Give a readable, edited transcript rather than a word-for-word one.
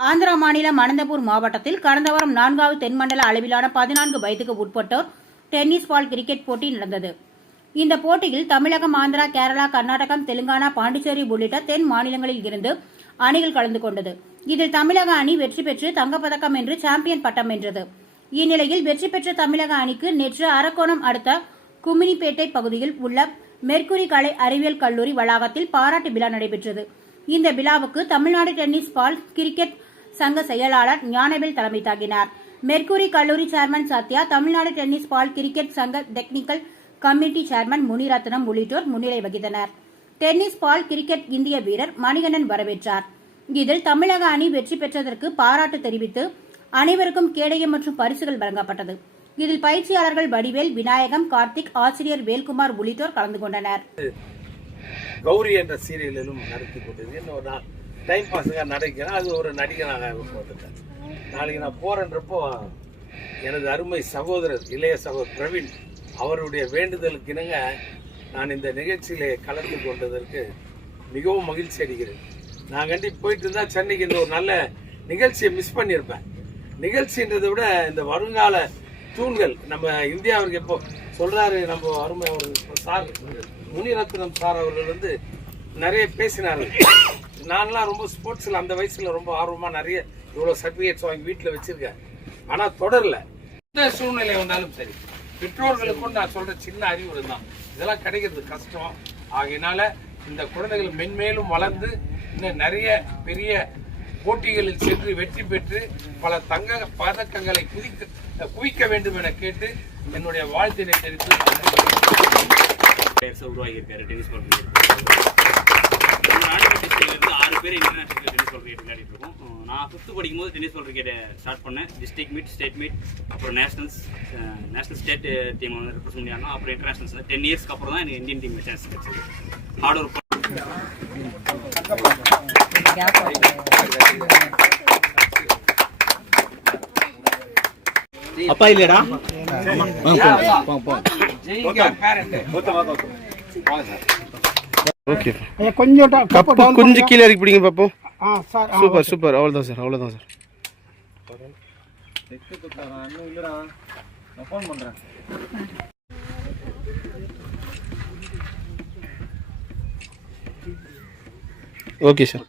ஆந்திரா மாநிலம் அனந்தபூர் மாவட்டத்தில் கடந்த வாரம் 4வது தென்மண்டல அளவிலான 14 வயதுக்கு உட்பட்டோர் டென்னிஸ் பால் கிரிக்கெட் போட்டி நடந்தது. இந்த போட்டியில் தமிழகம், ஆந்திரா, கேரளா, கர்நாடகம், தெலுங்கானா, பாண்டிச்சேரி உள்ளிட்ட தென் மாநிலங்களில் இருந்து அணிகள் கலந்து கொண்டது. இதில் தமிழக அணி வெற்றி பெற்று தங்கப்பதக்கம் வென்று சாம்பியன் பட்டம் வென்றது. இந்நிலையில் வெற்றி பெற்ற தமிழக அணிக்கு நேற்று அரக்கோணம் அடுத்த கும்மினிப்பேட்டை பகுதியில் உள்ள மெர்க்குரி கலை அறிவியல் கல்லூரி வளாகத்தில் பாராட்டு விழா நடைபெற்றது. இந்த விழாவுக்கு தமிழ்நாடு டென்னிஸ் பால் கிரிக்கெட் சங்க செயலாளர் ஞானவேல் தலைமை தாங்கினார். மெர்க்குரி கல்லூரி chairman Sathya, Tamil Nadu tennis ball cricket சங்க டெக்னிக்கல் கமிட்டி சேர்மன் முனிரத்னம் உள்ளிட்டோர் முன்னிலை வகித்தனர். டென்னிஸ் பால் கிரிக்கெட் இந்திய வீரர் மணிகண்டன் வரவேற்றார். இதில் தமிழக அணி வெற்றி பெற்றதற்கு பாராட்டு தெரிவித்து அனைவருக்கும் கேடயம் மற்றும் பரிசுகள் வழங்கப்பட்டது. இதில் பயிற்சியாளர்கள் வடிவேல், விநாயகம், கார்த்திக், ஆசிரியர் வேல்குமார் உள்ளிட்டோர் கலந்து கொண்டனர். கௌரி என்ற சீரியலிலும் நடத்தி கொண்டது. டைம் பாஸுக்காக நடிக்கிறேன். அது ஒரு நடிகனாக வந்துட்டேன். நாளைக்கு நான் போறேன்றப்போ எனது அருமை சகோதரர், இளைய சகோதரர் பிரவீன் அவருடைய வேண்டுதலுக்கு இணங்க நான் இந்த நிகழ்ச்சியிலே கலந்து கொண்டதற்கு மிகவும் மகிழ்ச்சி அடைகிறேன். நான் கண்டி போயிட்டு இருந்தா சென்னைக்கு இந்த ஒரு நல்ல நிகழ்ச்சியை மிஸ் பண்ணியிருப்பேன். நிகழ்ச்சின்றதை விட இந்த வருங்கால தூண்கள் நம்ம இந்தியாவிற்கு எப்போ சொல்றாரு நம்ம அருமை அவர் சார் முனிரத்னம் சார் அவர்கள் நிறைய பேசினார்கள். நான்லாம் ரொம்ப ஸ்போர்ட்ஸில் அந்த வயசுல ரொம்ப ஆர்வமா நிறைய இவ்வளோ சர்டிஃபிகேட்ஸ் வாங்கி வீட்டில் வச்சிருக்கேன். ஆனால் தொடரல. எந்த சூழ்நிலை வந்தாலும் சரி, பெற்றோர்களுக்கும் நான் சொல்ற சின்ன அறிவுரை தான், இதெல்லாம் கிடைக்கிறது கஷ்டம். ஆகையினால இந்த குழந்தைகள் மென்மேலும் வளர்ந்து இன்னும் நிறைய பெரிய போட்டிகளில் சென்று வெற்றி பெற்று பல தங்க பதக்கங்களை குவிக்க வேண்டும் என கேட்டு என்னுடைய வாழ்த்தினை தெரிவித்து உருவாகியிருக்காரு. டென்னிஸ் பால் நாடுகள் டிஸ்ட்ரிக்ட்லேருந்து 6 பேர் இன்டர்நேஷனல் டென்னிஸ் பால் கிரிக்கெட் விளையாடிட்டு இருக்கோம். நான் 5th படிக்கும்போது டென்னிஸ் பால் கிரிக்கெட்டை ஸ்டார்ட் பண்ணேன். டிஸ்ட்ரிக்ட் மீட், ஸ்டேட் மீட், அப்புறம் நேஷனல் ஸ்டேட் டீம் ரெப்ரசென்ட் பண்ணியாங்க. அப்புறம் இன்டர்நேஷனல்ஸ் 10 இயர்ஸ்க்கு அப்புறம் தான் எனக்கு இந்தியன் டீம் சான்ஸ் கிடைச்சது. ஹார்ட் ஒர்க் அப்பா இல்லடா ஓகே கொஞ்சம் கீழே இறக்கி பிடிங்க பாப்போம். Super super. அவ்வளோதான் சார், அவ்வளோதான் சார். Okay sir.